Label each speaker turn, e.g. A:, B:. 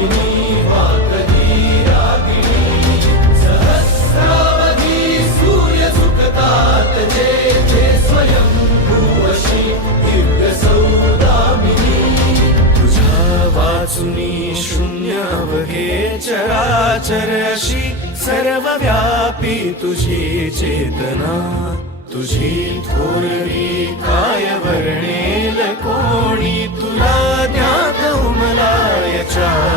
A: सहस्रावधी सूर्यसुखदात् चे स्वयम् भूशी इवसौदामि
B: तुझा वासुनी शून्य चराचर अशी सर्वव्यापि तुझी चेतना तुझी थोर्णीकाय वर्णे लोणी तुरा ज्ञात उमलाय च